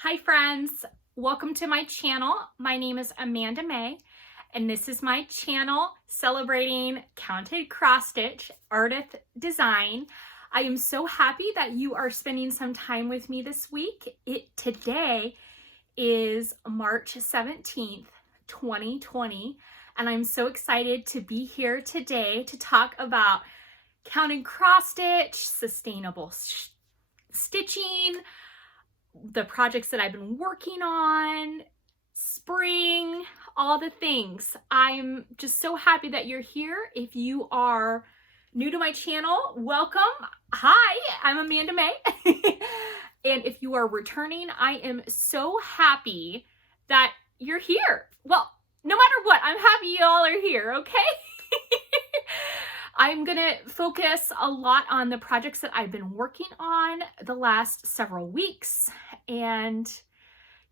Hi friends, welcome to my channel. My name is Amanda Mae and this is my channel celebrating counted cross stitch, Ardith Design. I am so happy that you are spending some time with me this week. Today is March 17th, 2020, and I'm so excited to be here today to talk about counted cross stitch, sustainable stitching, the projects that I've been working on, spring, all the things. I'm just so happy that you're here. If you are new to my channel, welcome. Hi, I'm Amanda Mae. And if you are returning, I am so happy that you're here. Well, no matter what, I'm happy y'all are here, okay? I'm gonna focus a lot on the projects that I've been working on the last several weeks. And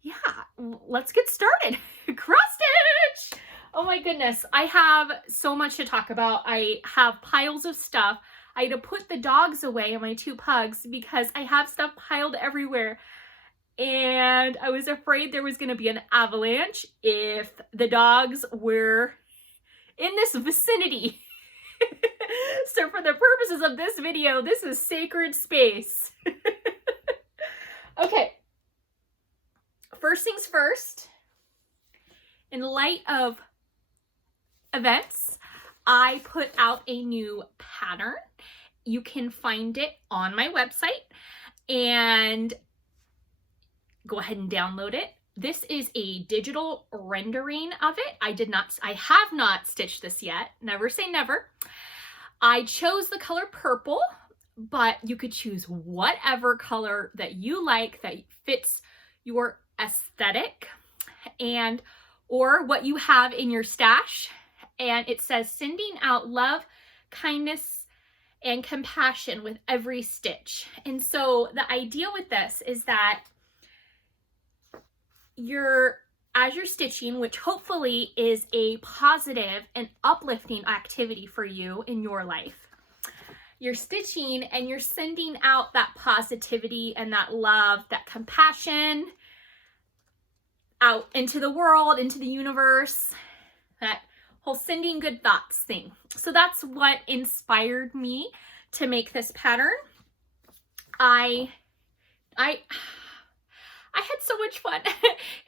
yeah, let's get started. Cross stitch! Oh my goodness, I have so much to talk about. I have piles of stuff. I had to put the dogs away and my two pugs because I have stuff piled everywhere. And I was afraid there was gonna be an avalanche if the dogs were in this vicinity. So for the purposes of this video, this is sacred space. Okay, first things first, in light of events, I put out a new pattern. You can find it on my website and go ahead and download it. This is a digital rendering of it. I have not stitched this yet. Never say never. I chose the color purple, but you could choose whatever color that you like that fits your aesthetic and or what you have in your stash. And it says sending out love, kindness, and compassion with every stitch. And so the idea with this is that as you're stitching, which hopefully is a positive and uplifting activity for you in your life, you're stitching and you're sending out that positivity and that love, that compassion out into the world, into the universe, that whole sending good thoughts thing. So that's what inspired me to make this pattern. I had so much fun.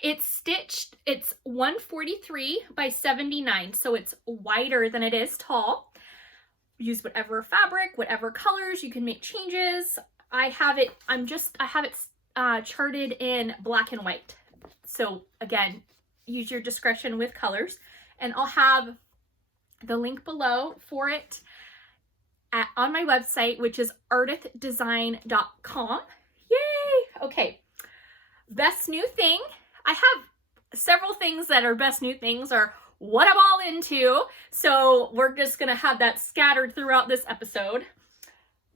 It's stitched, it's 143 by 79, so it's wider than it is tall. Use whatever fabric, whatever colors, you can make changes. I have it charted in black and white. So again, use your discretion with colors. And I'll have the link below for it on my website, which is ardithdesign.com. Yay! Okay. Best new thing. I have several things that are best new things or what I'm all into. So we're just going to have that scattered throughout this episode.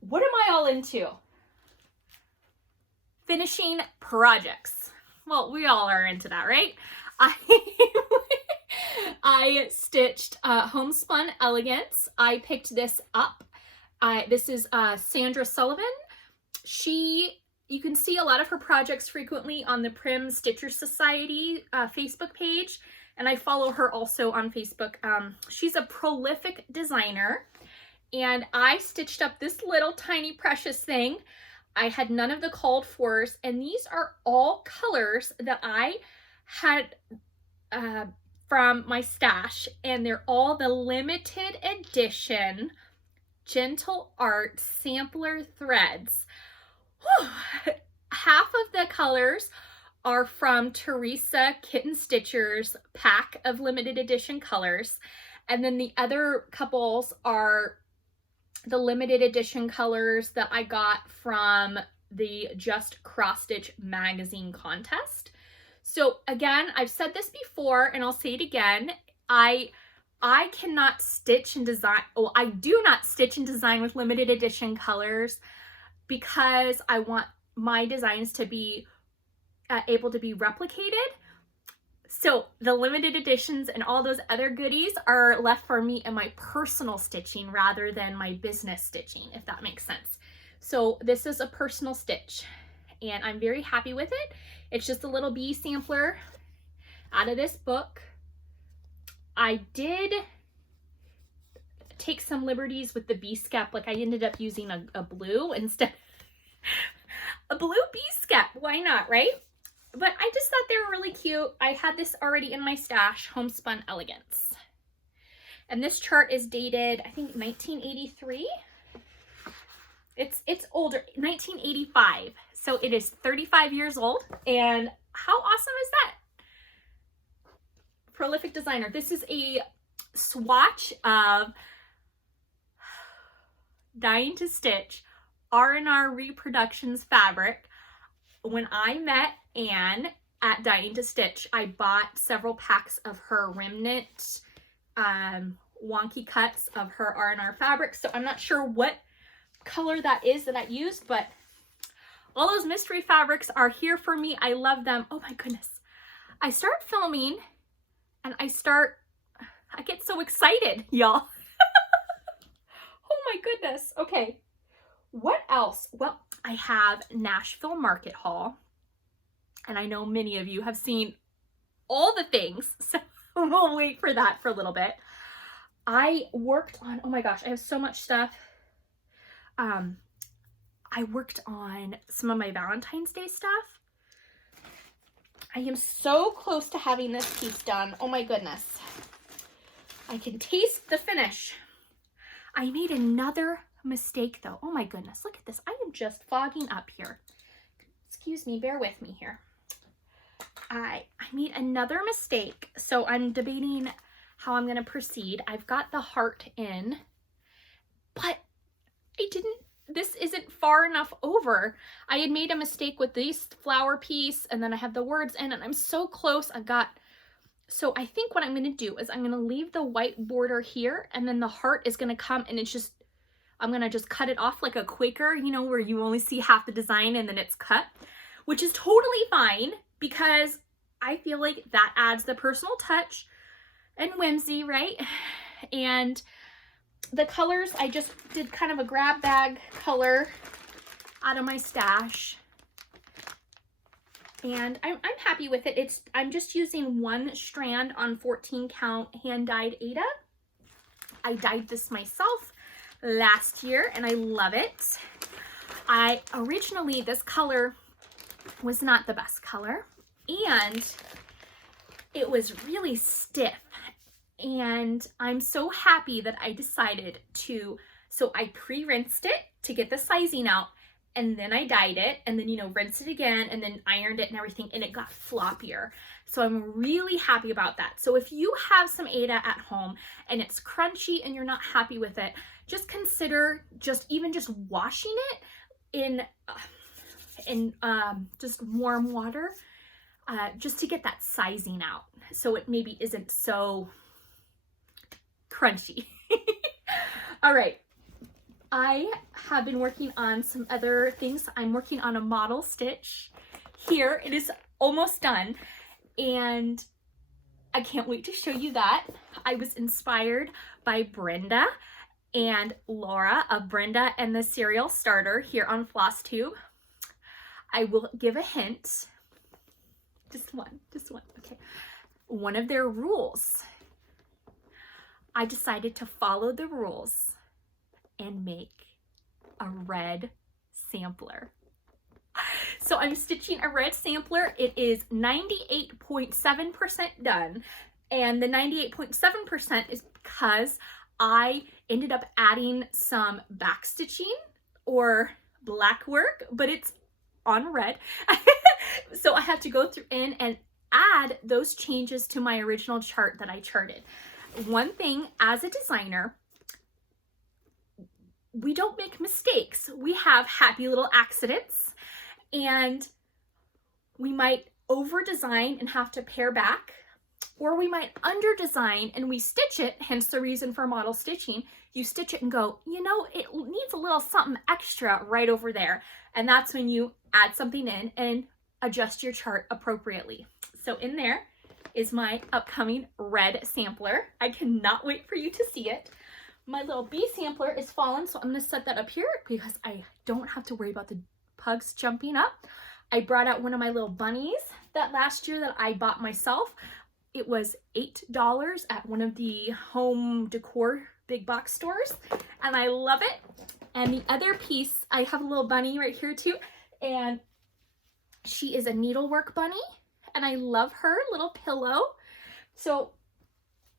What am I all into? Finishing projects. Well, we all are into that, right? I stitched Homespun Elegance. I picked this up. This is Sandra Sullivan. You can see a lot of her projects frequently on the Prim Stitcher Society Facebook page, and I follow her also on Facebook. She's a prolific designer, and I stitched up this little tiny precious thing. I had none of the called fors, and these are all colors that I had from my stash, and they're all the limited edition Gentle Art sampler threads. Half of the colors are from Teresa Kitten Stitcher's pack of limited edition colors, and then the other couples are the limited edition colors that I got from the Just Cross Stitch magazine contest. So again, I've said this before and I'll say it again, I cannot stitch and design, I do not stitch and design with limited edition colors because I want my designs to be able to be replicated. So the limited editions and all those other goodies are left for me in my personal stitching rather than my business stitching, if that makes sense. So this is a personal stitch. and I'm very happy with it. It's just a little bee sampler out of this book. I did take some liberties with the bee scap. Like I ended up using a blue instead. A blue bee scap, why not, right? But I just thought they were really cute. I had this already in my stash, Homespun Elegance. And this chart is dated, I think 1983. It's older, 1985. So it is 35 years old. And how awesome is that? Prolific designer. This is a swatch of Dying to Stitch R&R Reproductions fabric. When I met Anne at Dying to Stitch, I bought several packs of her remnant wonky cuts of her R&R fabric. So I'm not sure what color that is that I used, but all those mystery fabrics are here for me. I love them. Oh my goodness. I start filming and I get so excited, y'all. Oh my goodness. Okay. What else? Well, I have Nashville Market Haul, and I know many of you have seen all the things, so we'll wait for that for a little bit. I worked on, oh my gosh, I have so much stuff. I worked on some of my Valentine's Day stuff. I am so close to having this piece done. Oh my goodness. I can taste the finish. I made another mistake though. Oh my goodness, look at this. I am just fogging up here. Excuse me, bear with me here. I made another mistake. So I'm debating how I'm going to proceed. I've got the heart in, but this isn't far enough over. I had made a mistake with this flower piece, and then I have the words in, and I'm so close. So I think what I'm going to do is I'm going to leave the white border here, and then the heart is going to come, and I'm going to just cut it off like a Quaker, you know, where you only see half the design and then it's cut, which is totally fine because I feel like that adds the personal touch and whimsy, right? And the colors, I just did kind of a grab bag color out of my stash. And I'm happy with it. I'm just using one strand on 14 count hand dyed Aida. I dyed this myself last year and I love it. Originally this color was not the best color and it was really stiff, and I'm so happy that I decided so I pre-rinsed it to get the sizing out, and then I dyed it, and then, you know, rinsed it again, and then ironed it and everything, and it got floppier. So I'm really happy about that. So if you have some Aida at home and it's crunchy and you're not happy with it, just consider just washing it in just warm water, just to get that sizing out, so it maybe isn't so crunchy. All right. I have been working on some other things. I'm working on a model stitch here. It is almost done, and I can't wait to show you that. I was inspired by Brenda and Laura of Brenda and the Cereal Starter here on Flosstube. I will give a hint. Just one, okay. One of their rules. I decided to follow the rules and make a red sampler. So I'm stitching a red sampler. It is 98.7% done. And the 98.7% is because I ended up adding some back stitching or black work, but it's on red. So I have to go through in and add those changes to my original chart that I charted. One thing as a designer, we don't make mistakes. We have happy little accidents, and we might over design and have to pare back, or we might under design and we stitch it, hence the reason for model stitching. You stitch it and go, you know, it needs a little something extra right over there. And that's when you add something in and adjust your chart appropriately. So in there is my upcoming red sampler. I cannot wait for you to see it. My little bee sampler is fallen, so I'm going to set that up here because I don't have to worry about the pugs jumping up. I brought out one of my little bunnies that last year that I bought myself. It was $8 at one of the home decor big box stores, and I love it. And the other piece, I have a little bunny right here too, and she is a needlework bunny, and I love her little pillow. So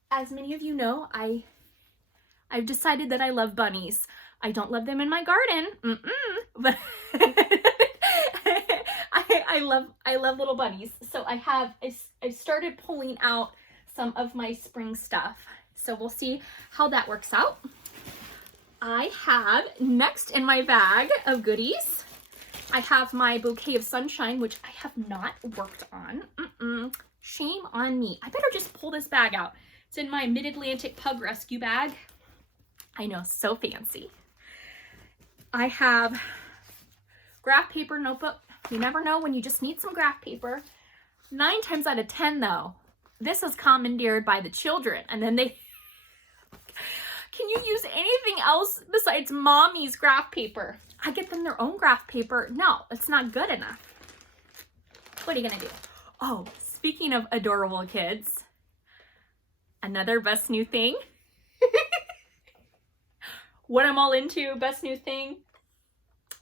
as many of you know, I've decided that I love bunnies. I don't love them in my garden, but I love little bunnies. So I started pulling out some of my spring stuff. So we'll see how that works out. I have next in my bag of goodies, I have my bouquet of sunshine, which I have not worked on. Shame on me. I better just pull this bag out. It's in my Mid-Atlantic Pug Rescue bag. I know, so fancy. I have graph paper notebook. You never know when you just need some graph paper. 9 times out of 10 though, this is commandeered by the children, and then they, can you use anything else besides mommy's graph paper? I get them their own graph paper. No, it's not good enough. What are you gonna do? Oh, speaking of adorable kids, another best new thing. What I'm all into, best new thing.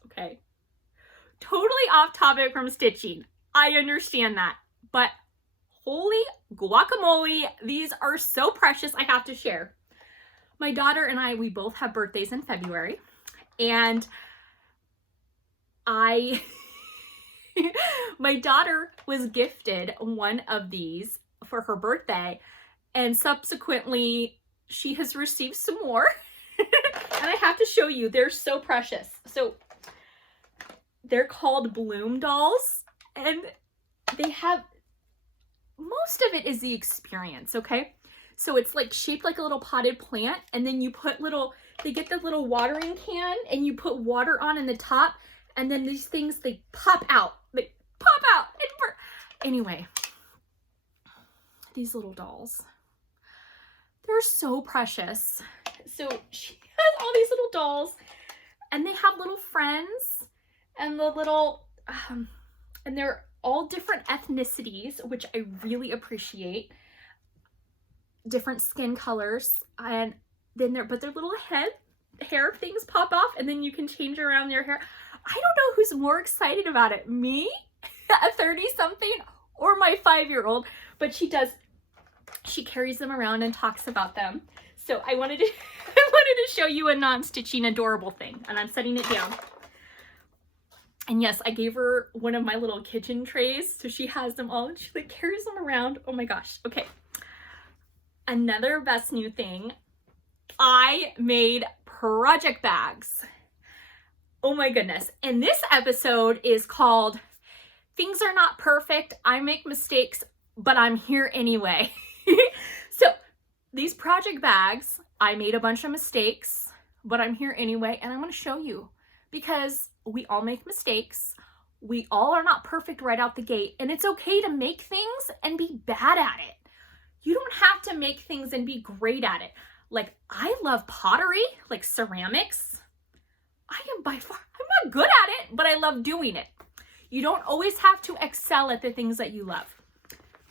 Okay. Totally off topic from stitching. I understand that. But holy guacamole, these are so precious, I have to share. My daughter and I, we both have birthdays in February. And my daughter was gifted one of these for her birthday. And subsequently, she has received some more. And I have to show you, they're so precious. So they're called Bloom dolls, and they have, most of it is the experience, okay? So it's like shaped like a little potted plant, and then you put little, they get the little watering can and you put water on in the top, and then these things, they pop out. They pop out. Anyway, these little dolls, they're so precious. So she has all these little dolls, and they have little friends, and the little, and they're all different ethnicities, which I really appreciate. Different skin colors, and then their little hair things pop off, and then you can change around their hair. I don't know who's more excited about it, me, a 30-something, or my 5-year-old, but she carries them around and talks about them. So I wanted to show you a non-stitching adorable thing, and I'm setting it down. And yes, I gave her one of my little kitchen trays, so she has them all, and she like carries them around. Oh my gosh. Okay. Another best new thing, I made project bags. Oh my goodness. And this episode is called Things Are Not Perfect, I Make Mistakes, But I'm Here Anyway. So these project bags, I made a bunch of mistakes, but I'm here anyway, and I'm going to show you, because we all make mistakes. We all are not perfect right out the gate, and it's okay to make things and be bad at it. You don't have to make things and be great at it. Like, I love pottery, like ceramics. I'm not good at it, but I love doing it. You don't always have to excel at the things that you love.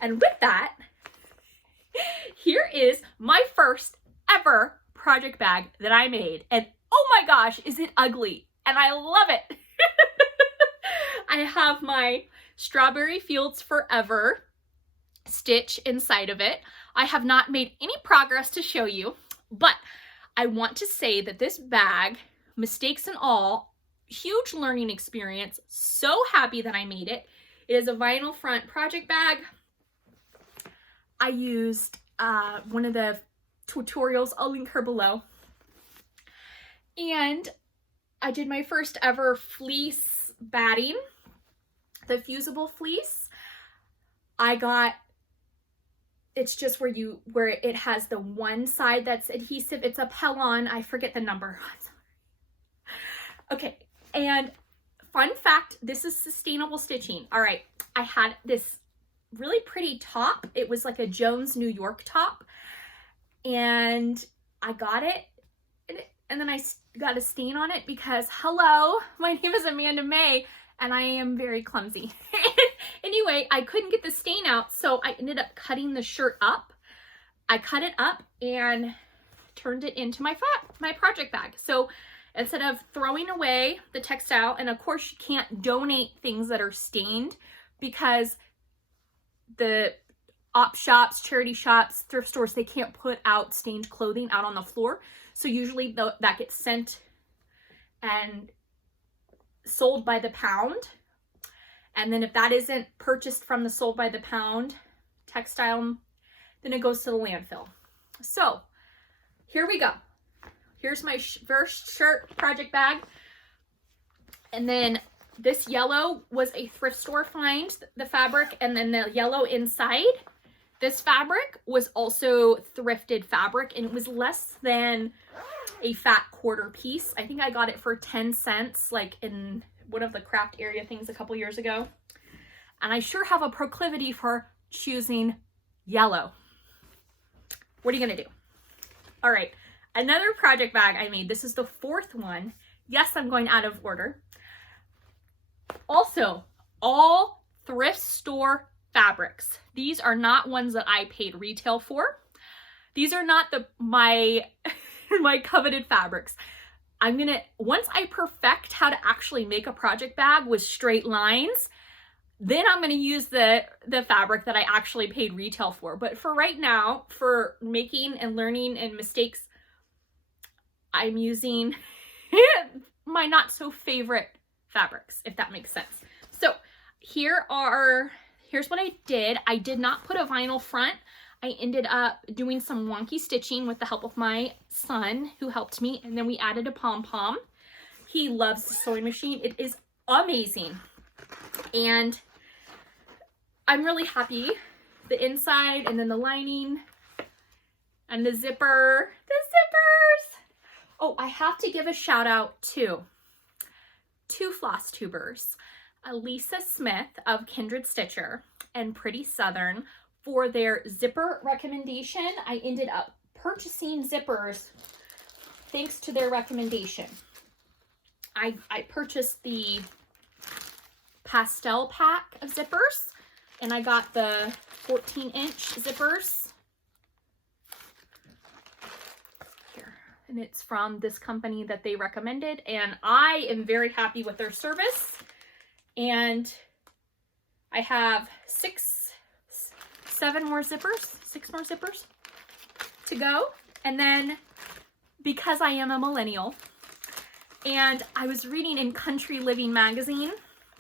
And with that, here is my first ever project bag that I made. And oh my gosh, is it ugly? And I love it. I have my Strawberry Fields Forever stitch inside of it. I have not made any progress to show you, but I want to say that this bag, mistakes and all, huge learning experience. So happy that I made it. It is a vinyl front project bag. I used one of the tutorials, I'll link her below. And I did my first ever fleece batting, the fusible fleece. I got, it's just where it has the one side that's adhesive. It's a Pellon, I forget the number. Okay, and fun fact, this is sustainable stitching. All right, I had this really pretty top. It was like a Jones New York top, and I got it, and then I got a stain on it because, hello, my name is Amanda Mae, and I am very clumsy. Anyway, I couldn't get the stain out, so I ended up cutting the shirt up. I cut it up and turned it into my project bag. So instead of throwing away the textile, and of course you can't donate things that are stained because the op shops, charity shops, thrift stores, they can't put out stained clothing out on the floor. So usually that gets sent and sold by the pound. And then if that isn't purchased from the sold by the pound textile, then it goes to the landfill. So here we go. Here's my first shirt project bag. And then this yellow was a thrift store find, the fabric, and then the yellow inside. This fabric was also thrifted fabric, and it was less than a fat quarter piece. I think I got it for 10 cents, like in one of the craft area things a couple years ago. And I sure have a proclivity for choosing yellow. What are you gonna do? All right, another project bag I made. This is the fourth one. Yes, I'm going out of order. Also, all thrift store fabrics. These are not ones that I paid retail for. These are not my coveted fabrics. Once I perfect how to actually make a project bag with straight lines, then I'm gonna use the fabric that I actually paid retail for. But for right now, for making and learning and mistakes, I'm using my not so favorite fabrics, if that makes sense. So here's what I did. I did not put a vinyl front. I ended up doing some wonky stitching with the help of my son who helped me. And then we added a pom-pom. He loves the sewing machine. It is amazing. And I'm really happy. The inside and then the lining and the zipper. The zippers! Oh, I have to give a shout out to two Flosstubers, Lisa Smith of Kindred Stitcher and Pretty Southern, for their zipper recommendation. I ended up purchasing zippers thanks to their recommendation. I purchased the pastel pack of zippers, and I got the 14-inch zippers. Here, and it's from this company that they recommended, and I am very happy with their service. And I have six more zippers to go. And then because I am a millennial, and I was reading in Country Living magazine,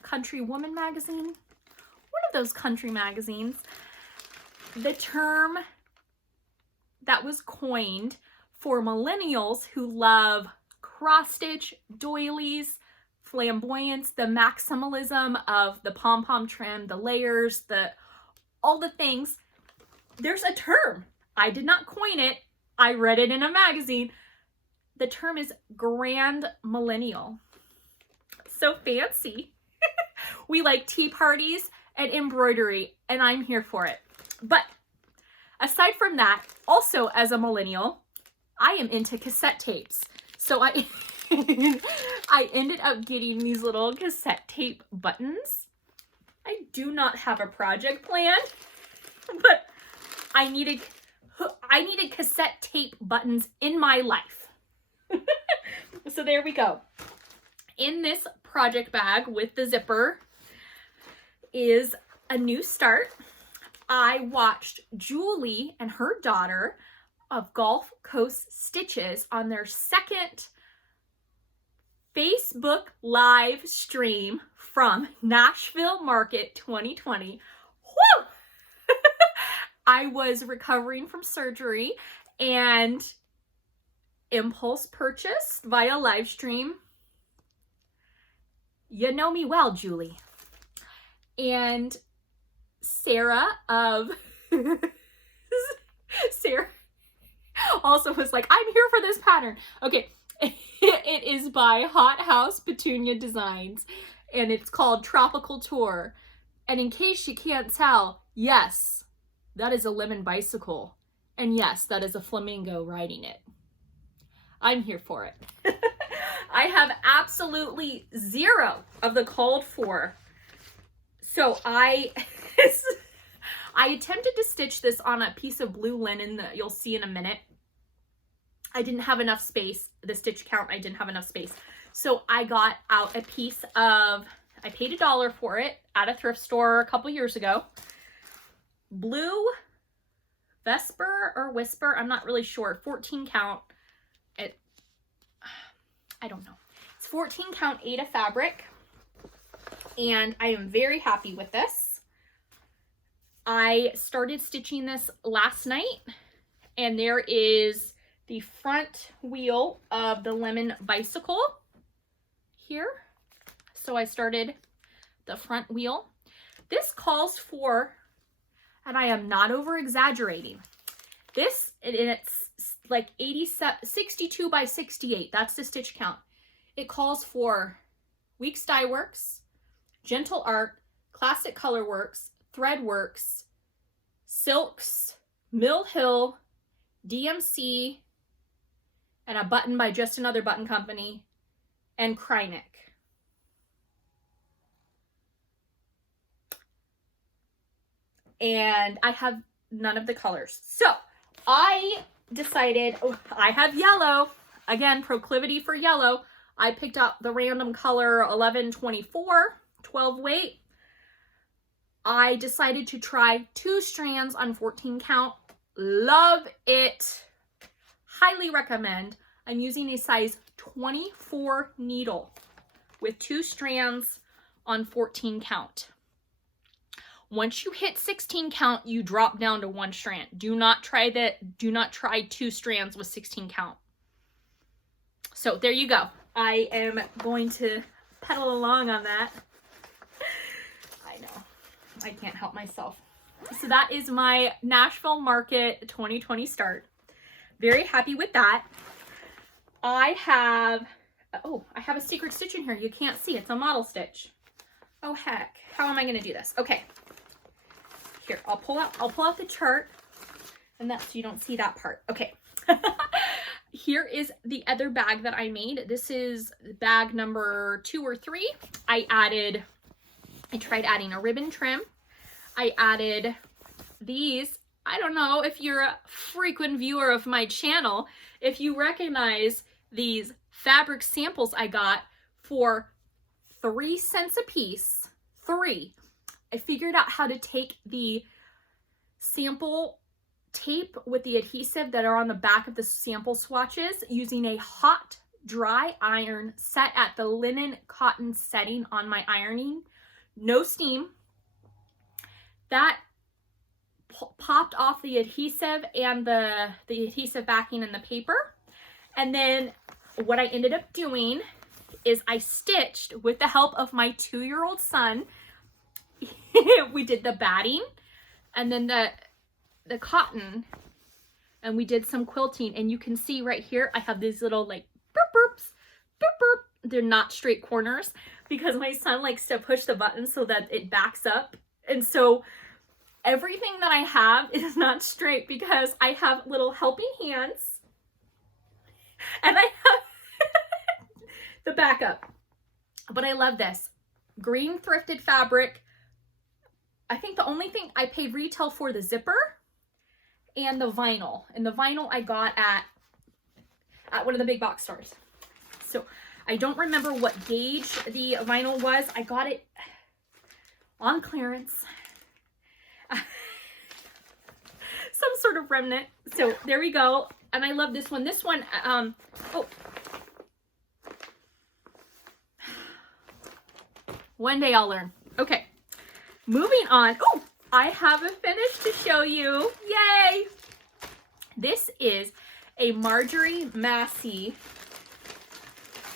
Country Woman magazine, one of those country magazines, the term that was coined for millennials who love cross stitch, doilies, flamboyance, the maximalism of the pom-pom trim, the layers, all the things. There's a term. I did not coin it. I read it in a magazine. The term is grand millennial. So fancy. We like tea parties and embroidery, and I'm here for it. But aside from that, also as a millennial, I am into cassette tapes. So I ended up getting these little cassette tape buttons. I do not have a project plan, but I needed cassette tape buttons in my life. So there we go. In this project bag with the zipper is a new start. I watched Julie and her daughter of Gulf Coast Stitches on their second Facebook live stream from Nashville Market 2020. Woo! I was recovering from surgery and impulse purchase via live stream. You know me well, Julie. And Sarah of Sarah also was like, I'm here for this pattern. Okay. It is by Hot House Petunia Designs, and it's called Tropical Tour. And in case you can't tell, yes, that is a lemon bicycle. And yes, that is a flamingo riding it. I'm here for it. I have absolutely zero of the called for. So I attempted to stitch this on a piece of blue linen that you'll see in a minute. I didn't have enough space. The stitch count, I didn't have enough space. So I got out a piece of, I paid $1 for it at a thrift store a couple years ago. Blue Vesper or Whisper, I'm not really sure. 14 count. I don't know. It's 14 count Aida fabric. And I am very happy with this. I started stitching this last night, and there is the front wheel of the lemon bicycle here. So I started the front wheel. This calls for, and I am not over exaggerating, this, and it's like 62 by 68. That's the stitch count. It calls for Weeks Dye Works, Gentle Art, Classic Color Works, Thread Works, Silks, Mill Hill, DMC, and a button by Just Another Button Company, and Krynic. And I have none of the colors. So I decided, oh, I have yellow. Again, proclivity for yellow. I picked up the random color 1124, 12 weight. I decided to try 2 strands on 14 count. Love it. Highly recommend. I'm using a size 24 needle with 2 strands on 14 count. Once you hit 16 count, you drop down to 1 strand. Do not try 2 strands with 16 count. So there you go. I am going to pedal along on that. I know. I can't help myself. So that is my Nashville Market 2020 start. Very happy with that. I have a secret stitch in here. You can't see. It's a model stitch. Oh heck. How am I going to do this? Okay. Here, I'll pull out the chart, and that's so you don't see that part. Okay. Here is the other bag that I made. This is bag number 2 or 3. I tried adding a ribbon trim. I added these. I don't know if you're a frequent viewer of my channel, if you recognize these fabric samples I got for 3 cents a piece. 3. I figured out how to take the sample tape with the adhesive that are on the back of the sample swatches using a hot dry iron set at the linen cotton setting on my ironing. No steam. That popped off the adhesive and the adhesive backing and the paper. And then what I ended up doing is I stitched with the help of my 2-year-old son. We did the batting and then the cotton, and we did some quilting, and you can see right here I have these little like burp burps, burp burp. They're not straight corners because my son likes to push the button so that it backs up, and so everything that I have is not straight because I have little helping hands and I have the backup. But I love this green thrifted fabric. I think the only thing I paid retail for the zipper and the vinyl. And the vinyl I got at one of the big box stores. So I don't remember what gauge the vinyl was. I got it on clearance. Some sort of remnant. So there we go. And I love this one. This one, oh. One day I'll learn. Okay. Moving on. Oh, I have a finish to show you. Yay! This is a Marjorie Massey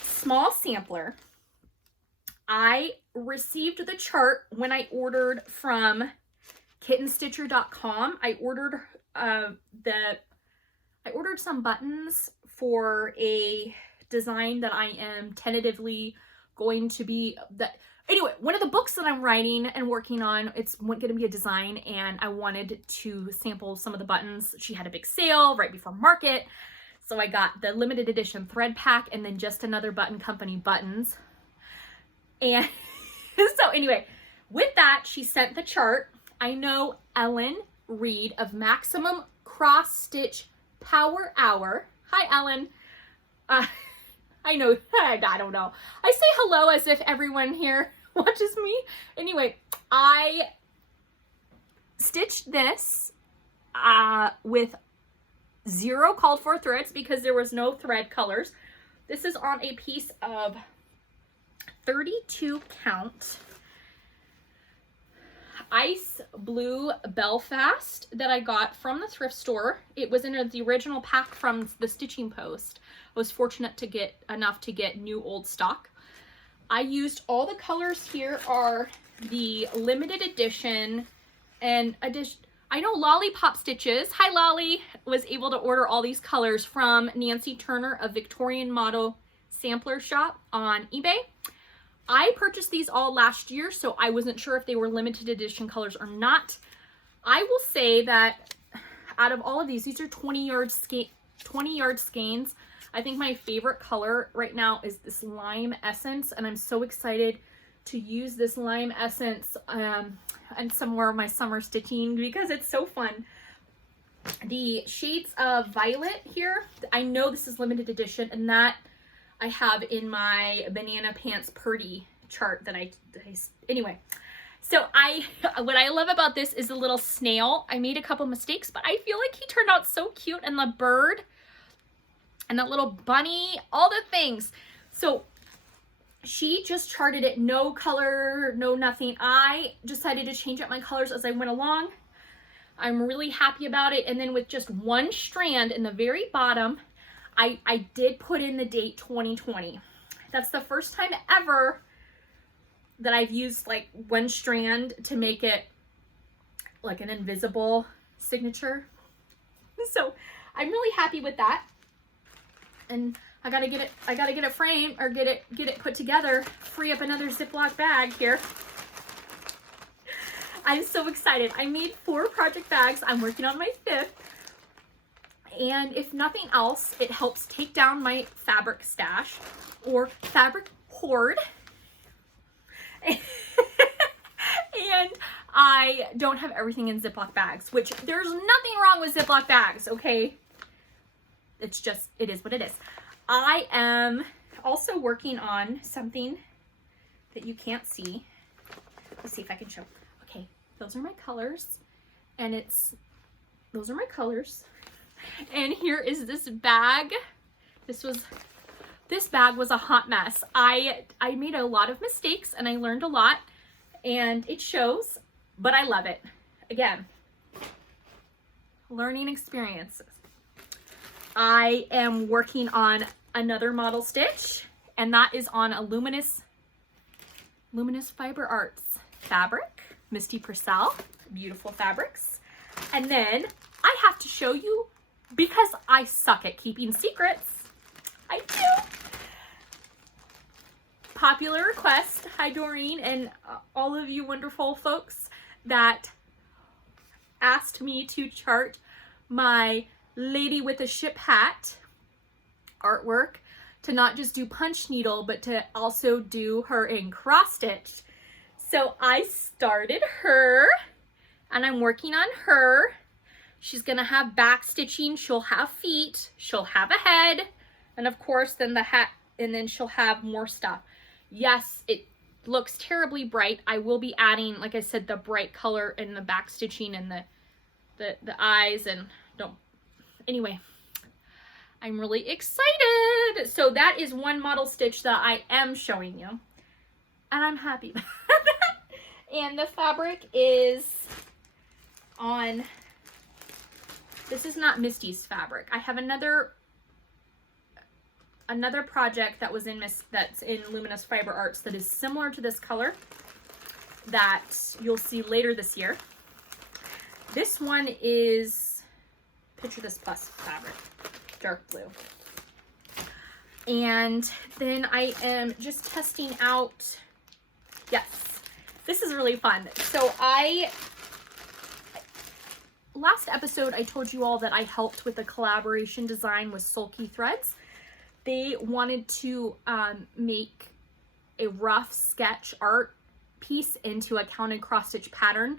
small sampler. I received the chart when I ordered from kittenstitcher.com. I ordered some buttons for a design that I am tentatively going to be anyway, one of the books that I'm writing and working on, it's going to be a design, and I wanted to sample some of the buttons. She had a big sale right before market. So I got the limited edition thread pack and then just another Button Company buttons. And so anyway, with that, she sent the chart. I know Ellen Reid of Maximum Cross Stitch Power Hour. Hi, Ellen. I know, I don't know. I say hello as if everyone here watches me. Anyway, I stitched this with 0 called for threads because there was no thread colors. This is on a piece of 32 count ice blue Belfast that I got from the thrift store. It was in the original pack from the Stitching Post. I was fortunate to get enough to get new old stock. I used all the colors here are the limited edition and I know Lollypop Stitches, hi Lolly, was able to order all these colors from Nancy Turner of Victorian Model Sampler Shop on eBay. I purchased these all last year, so I wasn't sure if they were limited edition colors or not. I will say that out of all of these are 20-yard skeins. I think my favorite color right now is this lime essence, and I'm so excited to use this lime essence and some more of my summer stitching because it's so fun. The shades of violet here, I know this is limited edition, and that I have in my Banana Pants Purdy chart that anyway. So what I love about this is the little snail. I made a couple mistakes, but I feel like he turned out so cute, and the bird and that little bunny, all the things. So she just charted it, no color, no nothing. I decided to change up my colors as I went along. I'm really happy about it. And then with just one strand in the very bottom, I did put in the date 2020. That's the first time ever that I've used like one strand to make it like an invisible signature. So I'm really happy with that. And I gotta get it framed or get it put together, free up another Ziploc bag here. I'm so excited. I made 4 project bags. I'm working on my 5th. And if nothing else, it helps take down my fabric stash or fabric hoard. And I don't have everything in Ziploc bags, which there's nothing wrong with Ziploc bags, okay? It's just, it is what it is. I am also working on something that you can't see. Let's see if I can show. Okay, those are my colors. And those are my colors. And here is this bag. This bag was a hot mess. I made a lot of mistakes and I learned a lot, and it shows, but I love it. Again, learning experiences. I am working on another model stitch, and that is on a Luminous Fiber Arts fabric, Misty Purcell, beautiful fabrics. And then I have to show you, because I suck at keeping secrets. I do. Popular request. Hi, Doreen, and all of you wonderful folks that asked me to chart my Lady with a Ship Hat artwork, to not just do punch needle, but to also do her in cross stitch. So I started her, and I'm working on her. She's gonna have back stitching, she'll have feet, she'll have a head, and of course then the hat, and then she'll have more stuff. Yes, it looks terribly bright. I will be adding, like I said, the bright color in the back stitching and the eyes, and anyway, I'm really excited. So that is one model stitch that I am showing you, and I'm happy about that. And the fabric is on, this is not Misty's fabric. I have another project that was that's in Luminous Fiber Arts that is similar to this color that you'll see later this year. This one is Picture This Plus fabric, dark blue. And then I am just testing out, yes, this is really fun. So last episode, I told you all that I helped with the collaboration design with Sulky Threads. They wanted to make a rough sketch art piece into a counted cross stitch pattern.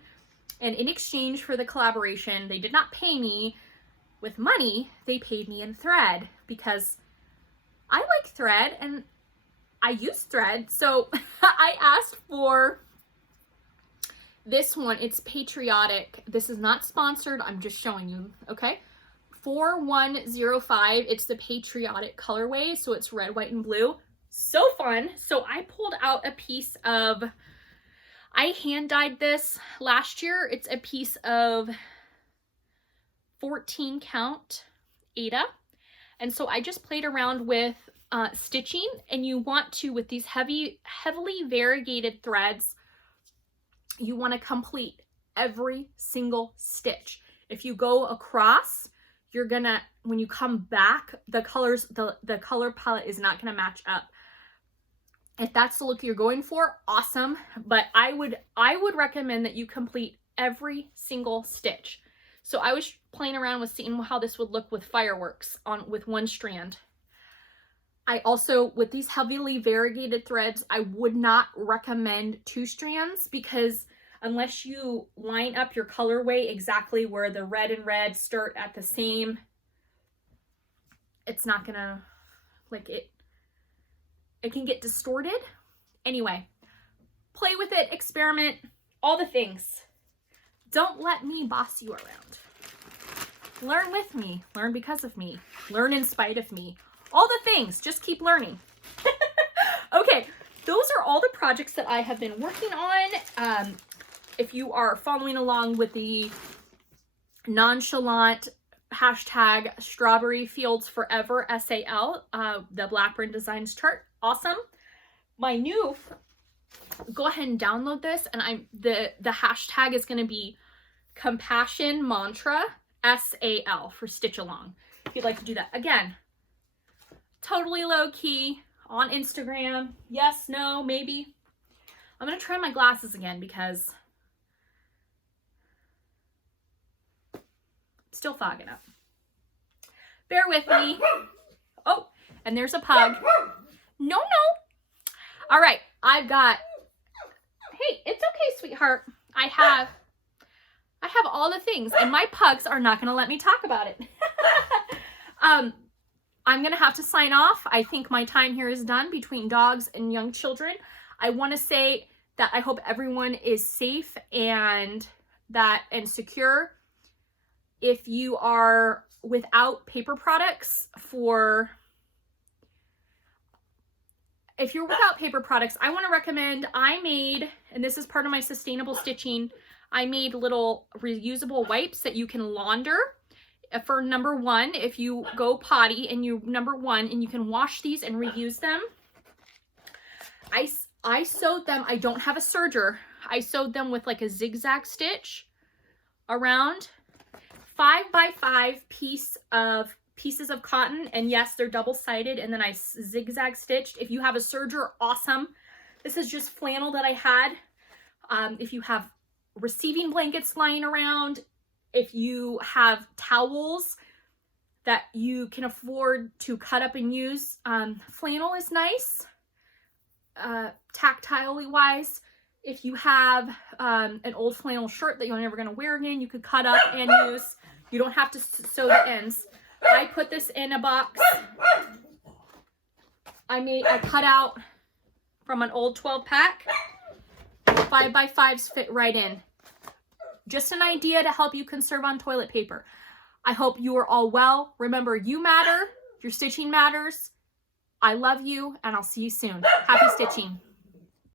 And in exchange for the collaboration, they did not pay me with money, they paid me in thread because I like thread and I use thread. So I asked for this one. It's patriotic. This is not sponsored. I'm just showing you, okay? 4105. It's the patriotic colorway. So it's red, white, and blue. So fun. So I pulled out a piece of, I hand dyed this last year. It's a piece of 14 count Aida. And so I just played around with stitching, and you want to, with these heavily variegated threads, you want to complete every single stitch. If you go across, you're gonna, when you come back, the colors, the color palette is not gonna match up. If that's the look you're going for, awesome. But I would recommend that you complete every single stitch. So I was playing around with seeing how this would look with fireworks with one strand. I also, with these heavily variegated threads, I would not recommend 2 strands because unless you line up your colorway exactly where the red and red start at the same, it's not gonna, like, it can get distorted. Anyway, play with it, experiment, all the things. Don't let me boss you around. Learn with me, learn because of me, learn in spite of me. All the things, just keep learning. Okay, those are all the projects that I have been working on. If you are following along with the nonchalant hashtag Strawberry Fields Forever SAL, the Brenda Designs chart, awesome. My new, go ahead and download this, and the hashtag is going to be Compassion Mantra SAL for Stitch Along. If you'd like to do that, again, totally low key on Instagram. Yes, no, maybe. I'm gonna try my glasses again because I'm still fogging up. Bear with me. Oh, and there's a pug. No. All right, I've got, hey, it's okay, sweetheart. I have all the things, and my pugs are not gonna let me talk about it. I'm gonna have to sign off. I think my time here is done between dogs and young children. I wanna say that I hope everyone is safe and secure. If you are without paper products if you're without paper products, I wanna recommend, I made, and this is part of my sustainable stitching, I made little reusable wipes that you can launder. For number 1, if you go potty and you and you can wash these and reuse them. I sewed them, I don't have a serger. I sewed them with like a zigzag stitch around 5x5 pieces of cotton, and yes, they're double-sided, and then I zigzag stitched. If you have a serger, awesome. This is just flannel that I had. If you have receiving blankets lying around, if you have towels that you can afford to cut up and use, flannel is nice, tactilely wise. If you have an old flannel shirt that you're never going to wear again, you could cut up and use. You don't have to sew the ends. I put this in a box. I cut out from an old 12-pack. 5x5s fit right in. Just an idea to help you conserve on toilet paper. I hope you are all well. Remember, you matter. Your stitching matters. I love you, and I'll see you soon. Happy stitching.